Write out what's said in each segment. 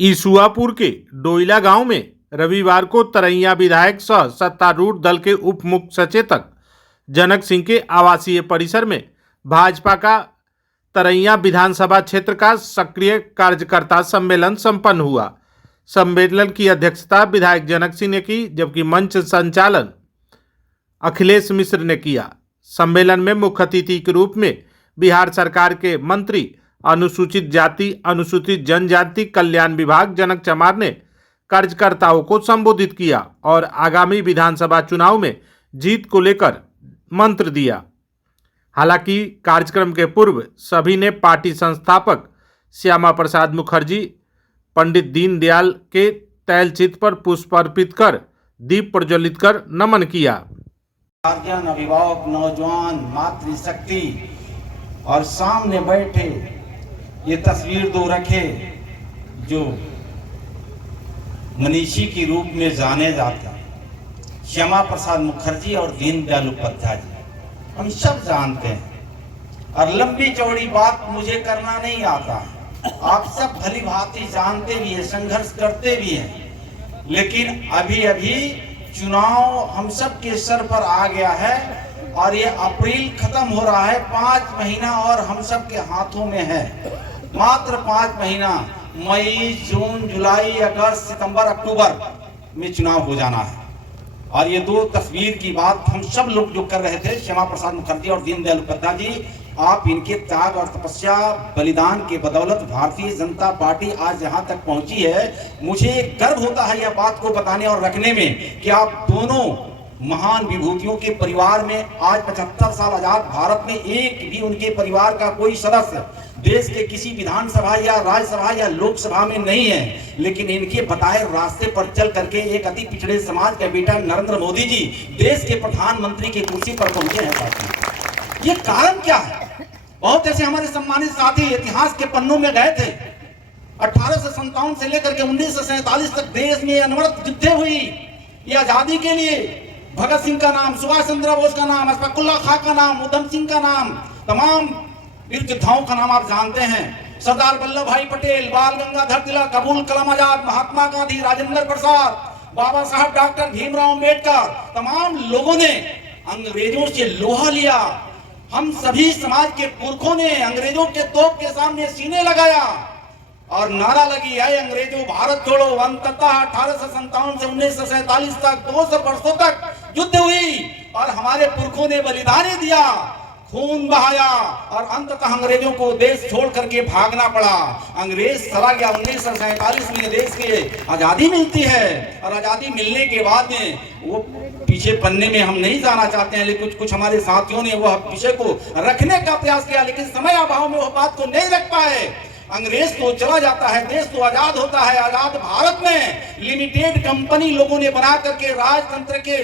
ईसुआपुर के डोइला गांव में रविवार को तरैया विधायक सह सत्तारूढ़ दल के उप मुख्य सचेतक जनक सिंह के आवासीय परिसर में भाजपा का तरैया विधानसभा क्षेत्र का सक्रिय कार्यकर्ता सम्मेलन संपन्न हुआ। सम्मेलन की अध्यक्षता विधायक जनक सिंह ने की, जबकि मंच संचालन अखिलेश मिश्र ने किया। सम्मेलन में मुख्य अतिथि के रूप में बिहार सरकार के मंत्री अनुसूचित जाति अनुसूचित जनजाति कल्याण विभाग जनक चमार ने कार्यकर्ताओं को संबोधित किया और आगामी विधानसभा चुनाव में जीत को लेकर मंत्र दिया। हालांकि कार्यक्रम के पूर्व सभी ने पार्टी संस्थापक श्यामा प्रसाद मुखर्जी पंडित दीनदयाल के तैलचित्र पर पुष्प अर्पित कर दीप प्रज्वलित कर नमन किया। अभिभावक, नौजवान, मातृशक्ति और सामने बैठे ये तस्वीर दो रखे जो मनीषी के रूप में जाने जाते हैं, श्यामा प्रसाद मुखर्जी और दीनदयाल उपाध्याय जी, हम सब जानते हैं। और लंबी चौड़ी बात मुझे करना नहीं आता, आप सब भली भांति जानते भी हैं, संघर्ष करते भी हैं। लेकिन अभी अभी चुनाव हम सब के सर पर आ गया है और ये अप्रैल खत्म हो रहा है, 5 महीना और हम सब के हाथों में है। मात्र 5 महीना, मई, जून, जुलाई, अगस्त, सितंबर, अक्टूबर में चुनाव हो जाना है। और ये दो तस्वीर की बात हम सब लोग जो कर रहे थे, श्यामा प्रसाद मुखर्जी और दीनदयाल उपाध्याय जी, आप इनके त्याग और तपस्या बलिदान के बदौलत भारतीय जनता पार्टी आज यहाँ तक पहुंची है। मुझे गर्व होता है यह बात को बताने और रखने में कि आप दोनों महान विभूतियों के परिवार में आज 75 साल आजाद भारत में एक भी उनके परिवार का कोई सदस्य देश के किसी विधानसभा या राज्यसभा या लोकसभा में नहीं है। लेकिन इनके बताए रास्ते पर चल करके एक अति पिछड़े समाज का बेटा नरेंद्र मोदी जी देश के प्रधानमंत्री की कुर्सी पर पहुंचे हैं। ये कारण क्या है? बहुत ऐसे हमारे सम्मानित साथी इतिहास के पन्नों में गए थे। 1857 से लेकर के 1947 तक देश में अनवरत युद्ध हुई। ये आजादी के लिए भगत सिंह का नाम, सुभाष चंद्र बोस का नाम, अशफाकुल्लाह खां का नाम, उधम सिंह का नाम, तमाम वीर योद्धाओं का नाम आप जानते हैं। सरदार वल्लभ भाई पटेल, बाल गंगाधर तिलक, अबुल कलाम आजाद, महात्मा गांधी, राजेंद्र प्रसाद, बाबा साहब डॉक्टर भीमराव अम्बेडकर, तमाम लोगों ने अंग्रेजों से लोहा लिया। हम सभी समाज के पुरखों ने अंग्रेजों के तोप के सामने सीने लगाया और नारा लगी है अंग्रेजों भारत छोड़ो। अंततः 1857 से 1947 तक 200 वर्षों तक युद्ध हुई और हमारे पुरखों ने बलिदान दिया, खून बहाया और अंततः अंग्रेजों को देश छोड़ करके भागना पड़ा। अंग्रेज चला गया। 1947 में देश की आजादी मिलती है और आजादी मिलने के बाद में वो पीछे पन्ने में हम नहीं जाना चाहते हैं, लेकिन कुछ हमारे साथियों ने वह विषय को रखने का प्रयास किया, लेकिन समय अभाव में वह बात को नहीं रख पाए। अंग्रेज तो चला जाता है, देश तो आजाद होता है। आजाद भारत में लिमिटेड कंपनी लोगों ने बना करके राजतंत्र के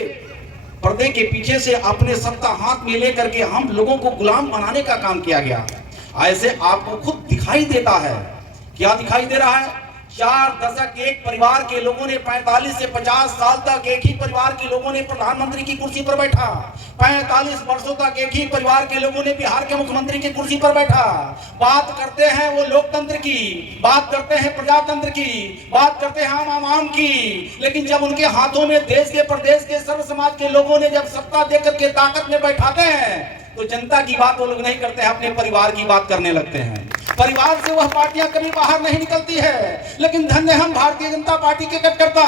पर्दे के पीछे से अपने सत्ता हाथ में लेकर के हम लोगों को गुलाम बनाने का काम किया गया। ऐसे आपको खुद दिखाई देता है। क्या दिखाई दे रहा है? 4 दशक एक परिवार के लोगों ने 45 से 50 साल तक एक ही परिवार के लोगों ने प्रधानमंत्री की कुर्सी पर बैठा। 45 वर्षों तक एक ही परिवार के लोगों ने बिहार के मुख्यमंत्री की कुर्सी पर बैठा। बात करते हैं वो लोकतंत्र की, बात करते हैं प्रजातंत्र की, बात करते हैं आम आवाम की, लेकिन जब उनके हाथों में देश के प्रदेश के सर्व समाज के लोगों ने जब सत्ता देकर के ताकत में बैठाते हैं तो जनता की बात वो लोग नहीं करते हैं, अपने परिवार की बात करने लगते हैं। परिवार से वह पार्टियां कभी बाहर नहीं निकलती है। लेकिन धन्य हम भारतीय जनता पार्टी के कार्यकर्ता,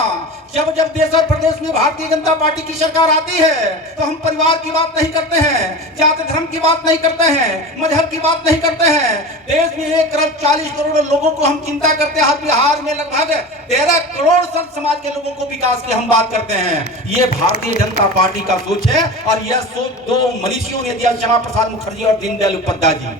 जब जब देश और प्रदेश में भारतीय जनता पार्टी की सरकार आती है तो हम परिवार की बात नहीं करते हैं, जाति धर्म की बात नहीं करते हैं, मजहब की बात नहीं करते हैं। देश में 1 अरब 40 करोड़ लोगों को हम चिंता करते हैं। बिहार में लगभग 13 करोड़ सर्व समाज के लोगों को विकास की हम बात करते हैं। ये भारतीय जनता पार्टी का सोच है और यह सोच दो मनीषियों ने दिया, श्यामा प्रसाद मुखर्जी और दीनदयाल उपाध्याय जी।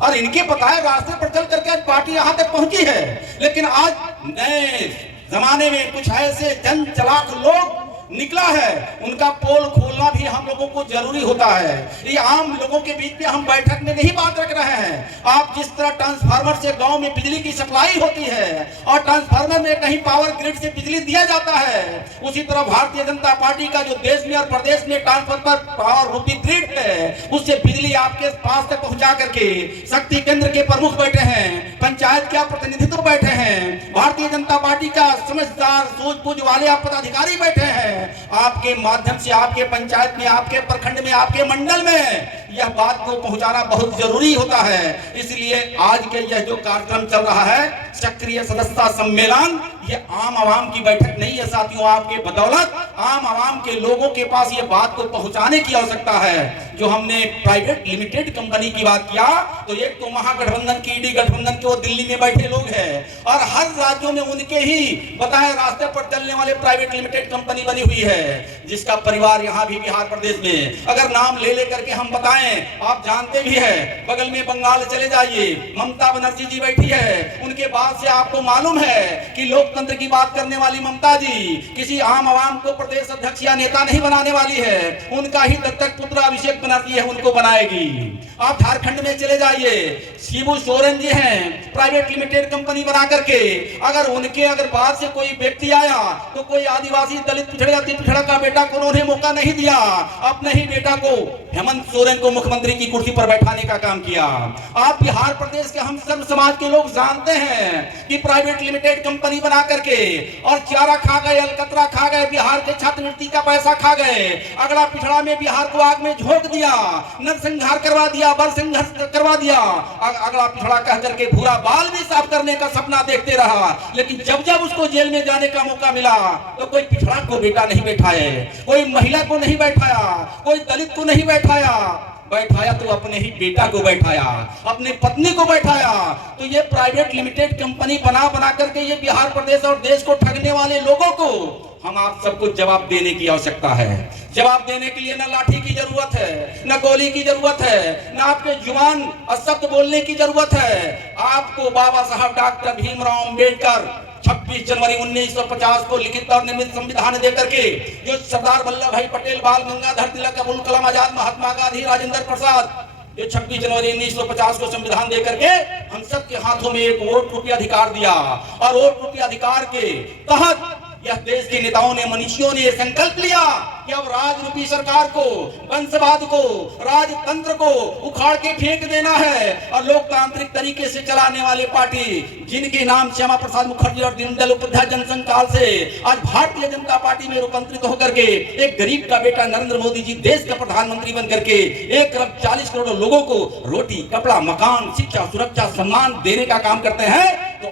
और इनके बताए रास्ते पर चल करके आज पार्टी यहां तक पहुंची है। लेकिन आज नए जमाने में कुछ ऐसे जन चलाक लोग निकला है, उनका पोल खोलना भी हम लोगों को जरूरी होता है। ये आम लोगों के बीच में हम बैठक में नहीं बात रख रहे हैं। आप जिस तरह ट्रांसफार्मर से गांव में बिजली की सप्लाई होती है और ट्रांसफार्मर में कहीं पावर ग्रिड से बिजली दिया जाता है, उसी तरह भारतीय जनता पार्टी का जो देश में और प्रदेश में ट्रांसफार्मर पावर रूपी ग्रिड है, उससे बिजली आपके पास तक पहुंचा करके शक्ति केंद्र के प्रमुख बैठे हैं, पंचायत के प्रतिनिधित्व बैठे हैं, भारतीय भारतीय जनता पार्टी का समझदार सूझबूझ वाले आप पदाधिकारी बैठे हैं, आपके माध्यम से आपके पंचायत में, आपके प्रखंड में, आपके मंडल में यह बात को पहुंचाना बहुत जरूरी होता है। इसलिए आज के यह जो कार्यक्रम चल रहा है सक्रिय सदस्यता सम्मेलन, ये आम आवाम की बैठक नहीं है साथियों। आपके बदौलत आम आवाम के लोगों के पास ये बात को पहुंचाने की आवश्यकता है। जो हमने प्राइवेट लिमिटेड कंपनी की बात किया, तो एक तो महागठबंधन की ईडी गठबंधन के वो दिल्ली में बैठे लोग हैं और हर राज्यों में उनके ही बताए रास्ते पर चलने वाले प्राइवेट लिमिटेड कंपनी बनी हुई है, जिसका परिवार यहाँ भी बिहार प्रदेश में, अगर नाम ले लेकर के हम बताएं, आप जानते भी है, बगल में बंगाल चले जाइए, ममता बनर्जी जी बैठी है, उनके बाद से आपको मालूम है कि लोकतंत्र की बात करने वाली ममता जी किसी आम आवाम को प्रदेश अध्यक्ष या नेता नहीं बनाने वाली है, उनका ही दत्तक पुत्र अभिषेक बनर्जी है उनको बनाएगी। आप झारखंड में चले जाइए, शिबू सोरेन जी हैं, प्राइवेट लिमिटेड कंपनी बना करके, अगर बाहर से कोई व्यक्ति आया तो कोई आदिवासी दलित पिछड़ा अति पिछड़ा का बेटा को उन्होंने मौका नहीं दिया, अपने ही बेटा को हेमंत सोरेन को मुख्यमंत्री की कुर्सी पर बैठाने का काम किया। आप बिहार प्रदेश के हम सर्व समाज के लोग जानते हैं कि प्राइवेट लिमिटेड कंपनी बना करके और चारा खा गए, अलकतरा खा गए, बिहार के छात्रवृत्ति का पैसा खा गए, अगला पिछड़ा में बिहार को आग में झोंक दिया, नरसंहार करवा दिया, बल संघर्ष करवा दिया, अगला पिछड़ा कह करके भूरा बाल भी साफ करने का सपना देखते रहा। लेकिन जब जब उसको जेल में जाने का मौका मिला तो कोई पिछड़ा को बेटा नहीं बैठाए, कोई महिला को नहीं बैठाया, कोई दलित को नहीं बैठाया तो अपने ही बेटा को बैठाया, अपने पत्नी को बैठाया। तो ये प्राइवेट लिमिटेड कंपनी बना करके ये बिहार प्रदेश और देश को ठगने वाले लोगों को हम आप सबको जवाब देने की आवश्यकता है। जवाब देने के लिए न लाठी की जरूरत है, न गोली की जरूरत है, न आपके जुबान अशब्द बोलने की जरूरत है। आपको बाबा साहब डॉक्टर भीमराव अंबेडकर 26 जनवरी 1950 को लिखित और निर्मित संविधान देकर के जो सरदार वल्लभ भाई पटेल, बाल गंगाधर तिलक, अबुल कलाम आजाद, महात्मा गांधी, राजेंद्र प्रसाद, ये 26 जनवरी 1950 को संविधान देकर के हम सबके हाथों में एक वोट रूपी अधिकार दिया और वोट रूपी अधिकार के तहत यह देश के नेताओं ने, मनीषियों ने संकल्प लिया कि अब राजरूपी सरकार को, वंशवाद को, राजतंत्र को उखाड़ के फेंक देना है और लोकतांत्रिक तरीके से चलाने वाले पार्टी, जिनके नाम श्यामा प्रसाद मुखर्जी और दीनदयाल उपाध्याय जनसंघ काल से आज भारतीय जनता पार्टी में रूपांतरित होकर के एक गरीब का बेटा नरेंद्र मोदी जी देश का प्रधानमंत्री बन करके 1 अरब 40 करोड़ लोगों को रोटी, कपड़ा, मकान, शिक्षा, सुरक्षा, सम्मान देने का काम करते हैं। तो